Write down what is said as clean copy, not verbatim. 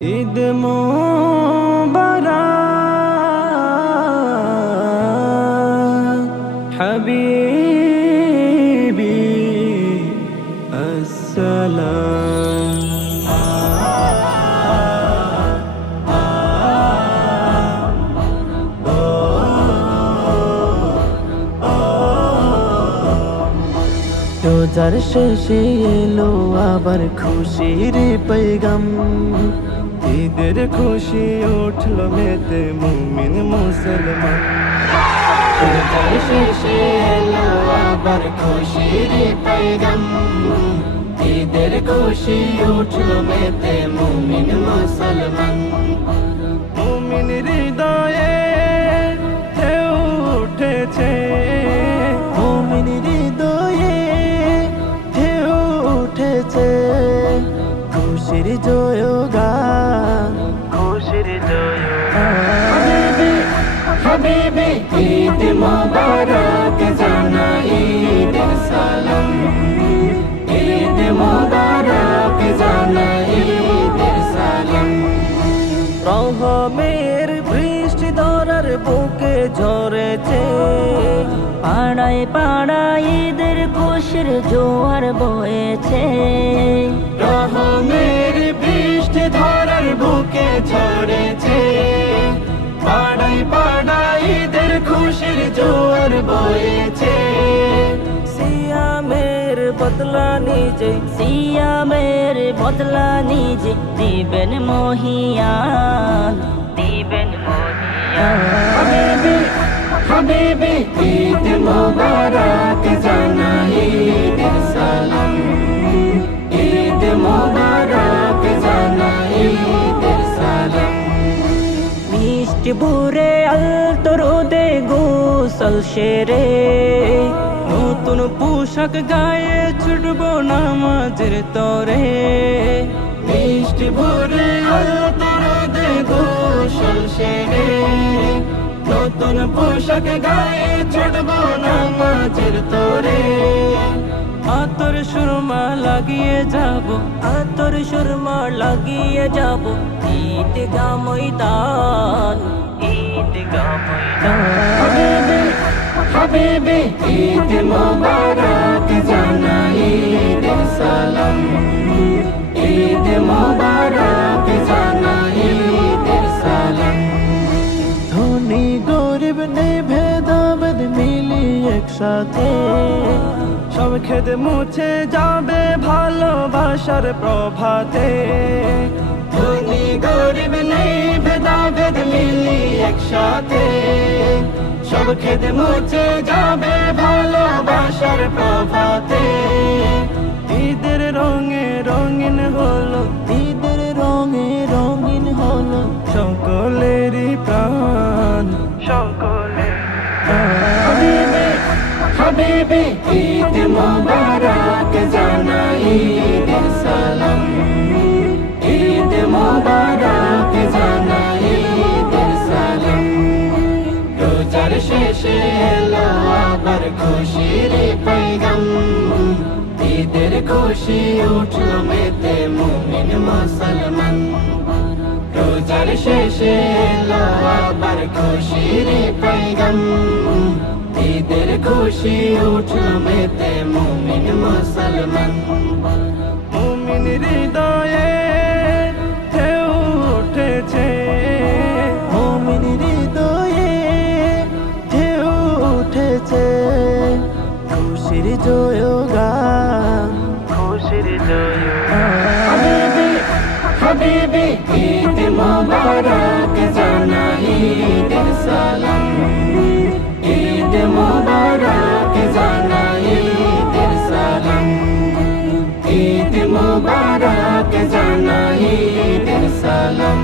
ঈদ মোবারক হাবিবি আসসালাম। রোজার শেষে এলো আবার খুশির পেগাম, ঈদের খুশি উঠল মেতে মুমিন মুসলমান। রোজার শেষে এলো আবার খুশির পেগাম, ঈদের খুশি উঠল মেতে মুমিন মুসলমান। মুমিন হৃদয়ে ঢেউ উঠেছে, মুমিন হৃদয়ে ঢেউ উঠেছে, খুশির জয়গান, খুশির জয়গান। হাবিবি হাবিবি ঈদ মোবারক জানাই ঈদের সালাম, ঈদ মোবারক জানাই ঈদের সালাম। রহমের বৃষ্টি ধরার বুকে ঝরেছে, পাড়ায় পাড়ায় ঈদের খুশির জোয়ার বয়েছে। রহমের বৃষ্টি ধরার বুকে ঝরেছে, পাড়ায় পাড়ায় ঈদের খুশির জোয়ার বয়েছে। সিয়ামের বদলা নিজে, সিয়ামের বদলা নিজে দিবেন মহিয়ান, দিবেন মহিয়ান। হাবিবি হাবিবি ঈদ মোবারক জানাই ঈদের সালাম, ঈদ মোবারক জানাই ঈদের সালাম। মিষ্টি ভুরে আলতরোদে গোসল সেরে, নতুন পোশাক গায়ে ছুটবো নামাজের তরে। মিষ্টি ভরে আলতরোদে গোসল সেরে, নতুন পোশাক গায়ে ছুটবো নামাজের তরে। আতর সুরমা লাগিয়ে যাব, আতর সুরমা লাগিয়ে যাব ঈদগা ময়দান, ঈদগা ময়দান। হাবিবি হাবিবি ঈদ মোবারক জানাই ঈদের সালাম, ঈদ মোবারক জানাই ঈদের সালাম। ধনী গরিব নেই ভেদাভেদ মিলি একসাথে, সব খেদে মুছে যাবে ভালোবাসার প্রভাতে। ধনী গরিব নেই ভেদাভেদ মিলি একসাথে, সব খেদে মুছে যাবে ভালোবাসার প্রভাতে। ঈদের রঙে রঙিন হলো, ঈদের রঙে রঙিন হলো সকলেরই প্রাণ, সকলের হাবিবি হাবিবি ঈদ মোবারক জানাই ঈদের সালাম, ঈদ মোবারক জানাই ঈদের সালাম। রোজার শেষে এলো আবার খুশির পেগাম, ঈদের খুশি উঠল মেতে মুমিন মুসলমান। রোজার শেষে এলো আবার খুশির পেগাম, ঈদের খুশি উঠল মেতে মুমিন মুসলমান। মুমিন হৃদয়ে ঢেউ উঠেছে, মুমিন হৃদয়ে ঢেউ উঠেছে, খুশির জয়গান, খুশির জয়গান। হাবিবি হাবিবি ঈদ মোবারক জানাই ঈদের সালাম, ঈদ মোবারক জানাই ঈদের সালাম, ঈদ মোবারক জানাই ঈদের সালাম।